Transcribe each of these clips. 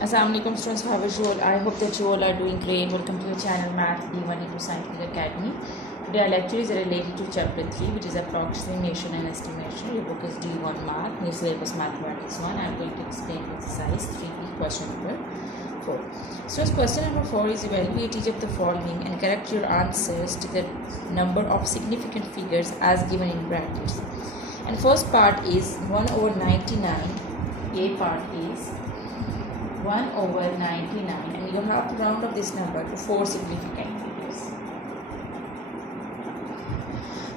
Assalamualaikum students, how is you all? I hope that you all are doing great. Welcome to your channel Math D1 into Scientific Academy. Today our lecture is related to chapter 3, which is approximation and estimation. Your book is D1 Math, new syllabus mathematics 1. I am going to explain exercise 3B, question number 4. So question number 4 is evaluate each of the following and correct your answers to the number of significant figures as given in brackets. And first part is 1 over 99. A part is 1 over 99, and you have to round up this number to 4 significant figures.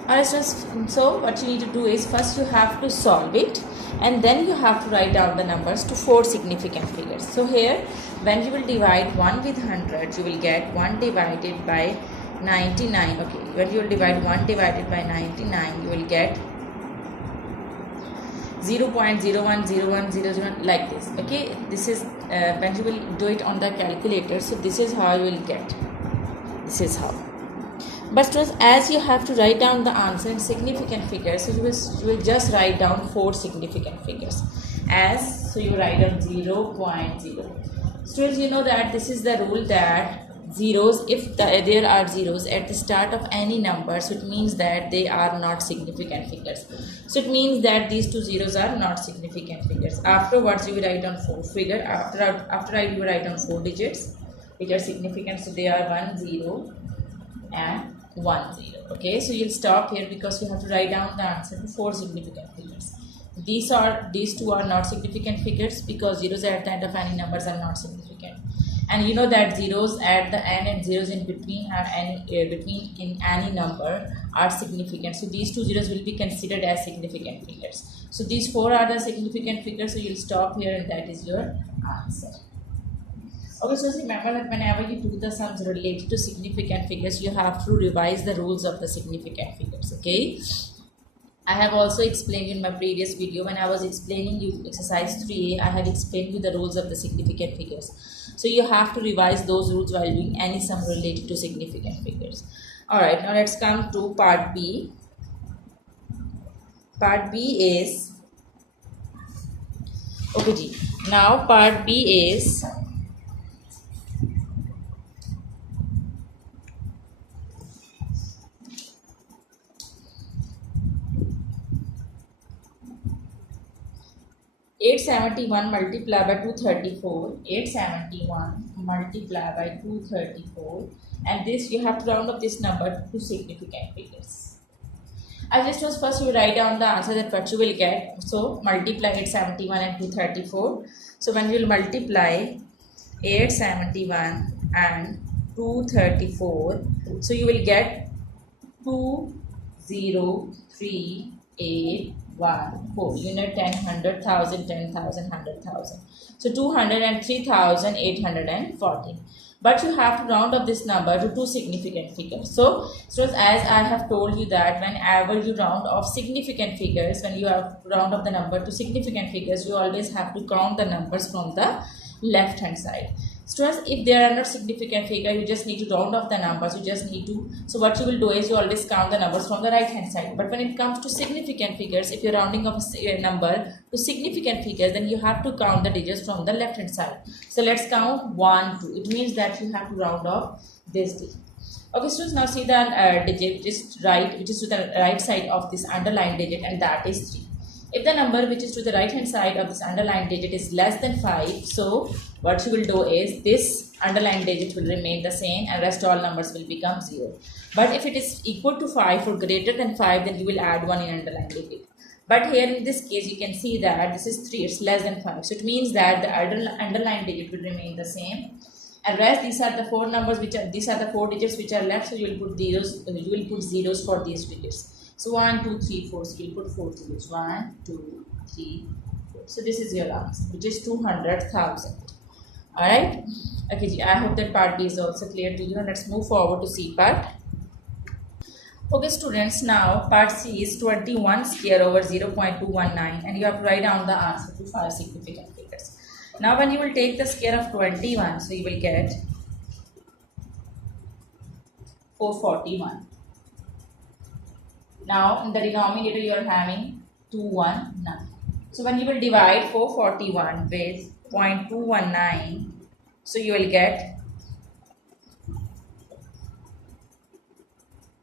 Alright, so what you need to do is first you have to solve it, and then you have to write down the numbers to 4 significant figures. So here, when you will divide 1 with 100, you will get 1 divided by 99. Okay, when you will divide 1 divided by 99, you will get 0.010100 like this. Okay, this is when you will do it on the calculator. So this is how you will get. This is how. But students, as you have to write down the answer in significant figures, so you will just write down 4 significant figures. So you write down 0.0. Students, you know that this is the rule that zeros, if there are zeros at the start of any number, so it means that they are not significant figures. So it means that these two zeros are not significant figures. Afterwards you will write down 4 figure. After you will write down 4 digits which are significant. So they are 1 0 and 1 0. Okay, so you'll stop here because you have to write down the answer to 4 significant figures. These two are not significant figures because zeros at the end of any numbers are not significant. And you know that zeros at the end and zeros in between are between in any number are significant. So these two zeros will be considered as significant figures. So these 4 are the significant figures. So you'll stop here, and that is your answer. Okay, so remember that whenever you do the sums related to significant figures, you have to revise the rules of the significant figures. Okay. I have also explained in my previous video when I was explaining you exercise 3A, I had explained you the rules of the significant figures. So you have to revise those rules while doing any sum related to significant figures. Alright, now let's come to part B. Part B is, okay ji, now part B is, $871 multiplied by 234, 871 multiplied by 234, and this you have to round up this number to significant figures. I just was first you write down the answer that what you will get. So multiply 871 and 234. So when you will multiply 871 and 234, so you will get 20381 4 unit 10 100,000 10,000 100,000. So 203,814. But you have to round up this number to 2 significant figures. So as I have told you that whenever you round off significant figures, when you have to round up the number to significant figures, you always have to count the numbers from the left hand side. Students, if there are not significant figure, you just need to round off the numbers. So what you will do is you always count the numbers from the right hand side. But when it comes to significant figures, if you're rounding off a number to significant figures, then you have to count the digits from the left hand side. So let's count 1 2. It means that you have to round off this digit. Okay, students, now see the digit which is to the right side of this underlined digit, and that is 3. If the number which is to the right hand side of this underlined digit is less than 5, so what you will do is this underlined digit will remain the same and rest all numbers will become 0. But if it is equal to 5 or greater than 5, then you will add 1 in underlined digit. But here in this case you can see that this is 3, it's less than 5. So it means that the underlined digit will remain the same. And rest, these are the 4 numbers these are the 4 digits which are left, so you will put zeros for these digits. So 1 2 3 4, so you will put 4 zeros. 1 2 3 4. So this is your answer, which is 200,000. Alright. Okay, I hope that part B is also clear to you. And let's move forward to C part. Okay, students, now part C is 21 square over 0.219, and you have to write down the answer to 5 significant figures. Now when you will take the square of 21, so you will get 441. Now in the denominator you are having 219. So when you will divide 441 with 0.219. So you will get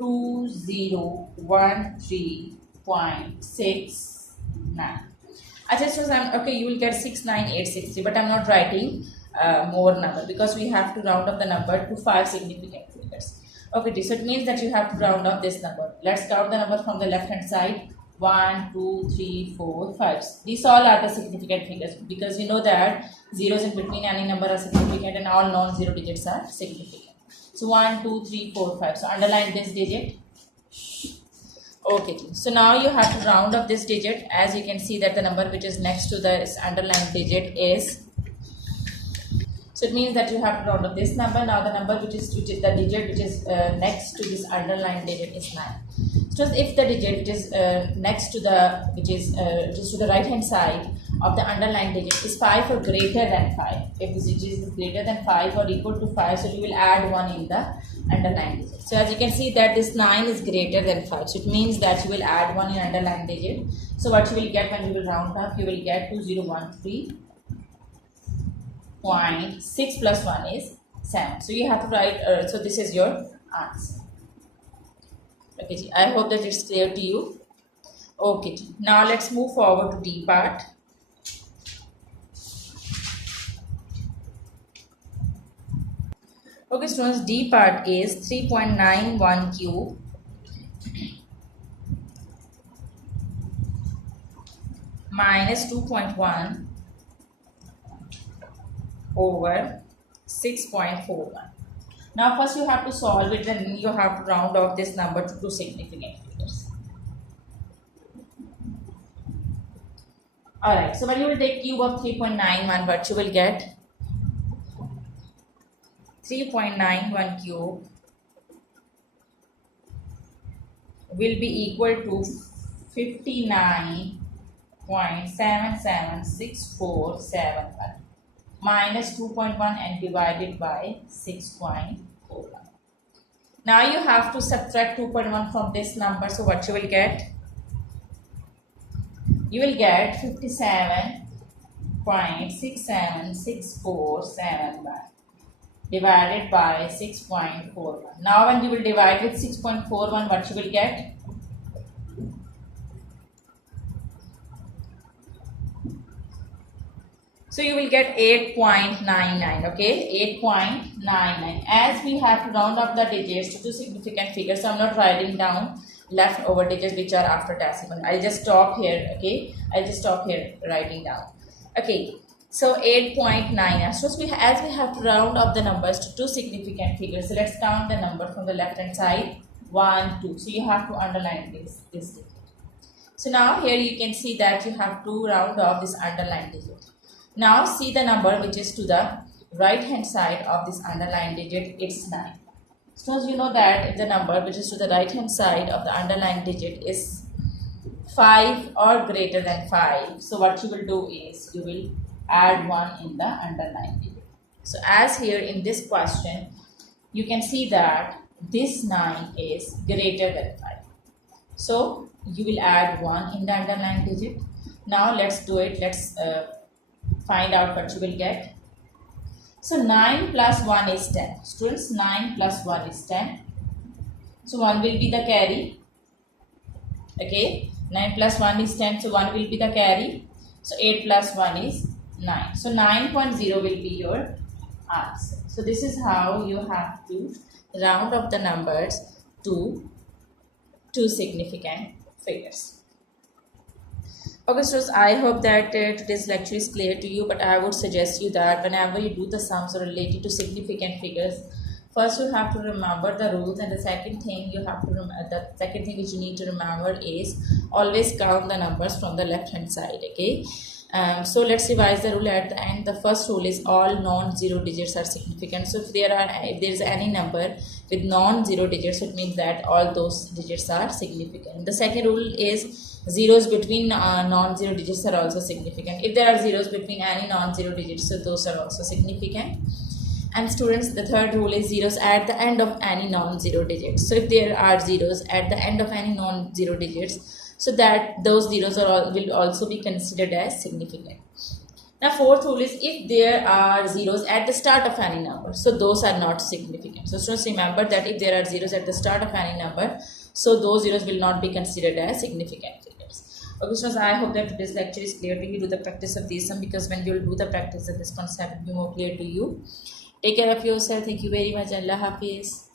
2013.69. Okay, you will get 69863, but I'm not writing more number because we have to round up the number to 5 significant figures. Okay, so it means that you have to round up this number. Let's count the number from the left hand side. 1, 2, 3, 4, 5. These all are the significant figures because you know that zeros in between any number are significant and all non-zero digits are significant. So 1, 2, 3, 4, 5. So underline this digit. Okay, so now you have to round up this digit. As you can see that the number which is next to this underlined digit is, so it means that you have to round up this number. Now the number which is the digit which is next to this underlined digit is 9. So if the digit which is next to the just to the right hand side of the underlined digit is 5 or greater than 5, if this digit is greater than 5 or equal to 5, so you will add 1 in the underlined digit. So as you can see that this 9 is greater than 5, so it means that you will add 1 in underlined digit. So what you will get when you will round up, you will get 2013.6 plus 1 is 7. So you have to write, so this is your answer. Okay, I hope that it's clear to you. Okay, now let's move forward to D part. Okay, students, D part is 3.91 cube minus 2.1 over 6.41. Now first you have to solve it, then you have to round off this number to 2 significant figures. Alright, so when you will take cube of 3.91, what you will get? 3.91 cube will be equal to 59.776471 minus 2.1 and divided by 6.41. Now you have to subtract 2.1 from this number. So what you will get? You will get 57.676471 divided by 6.41. Now when you will divide with 6.41, what you will get? So you will get 8.99, okay, 8.99. As we have to round up the digits to 2 significant figures, so I'm not writing down leftover digits which are after decimal. I'll just stop here, okay, I'll just stop here writing down. Okay, so 8.9. So as we have to round up the numbers to 2 significant figures, so let's count the number from the left hand side. 1, 2. So you have to underline this digit. So now here you can see that you have to round off this underlined digit. Now see the number which is to the right hand side of this underlined digit, it's 9. So as you know that if the number which is to the right hand side of the underlined digit is 5 or greater than 5, so what you will do is you will add 1 in the underlined digit. So as here in this question, you can see that this 9 is greater than 5. So you will add 1 in the underlined digit. Now let's do it. Let's find out what you will get. So 9 plus 1 is 10. Students, 9 plus 1 is 10. So 1 will be the carry. Okay, 9 plus 1 is 10. So 1 will be the carry. So 8 plus 1 is 9. So 9.0 will be your answer. So this is how you have to round up the numbers to 2 significant figures. Okay, students, I hope that today's lecture is clear to you, but I would suggest you that whenever you do the sums related to significant figures, first you have to remember the rules, and the second thing you have to which you need to remember is always count the numbers from the left hand side. Okay, so let's revise the rule at the end. The first rule is all non-zero digits are significant. So if there is any number with non-zero digits, it means that all those digits are significant. The second rule is zeros between non-zero digits are also significant. If there are zeros between any non-zero digits, so those are also significant. And students, the third rule is zeros at the end of any non-zero digits. So if there are zeros at the end of any non-zero digits, so that those zeros will also be considered as significant. Now fourth rule is if there are zeros at the start of any number, so those are not significant. So students, remember that if there are zeros at the start of any number, so those zeros will not be considered as significant figures. Okay students, I hope that today's lecture is clear to you. Do the practice of this one, because when you will do the practice of this concept, it will be more clear to you. Take care of yourself. Thank you very much. Allah Hafiz.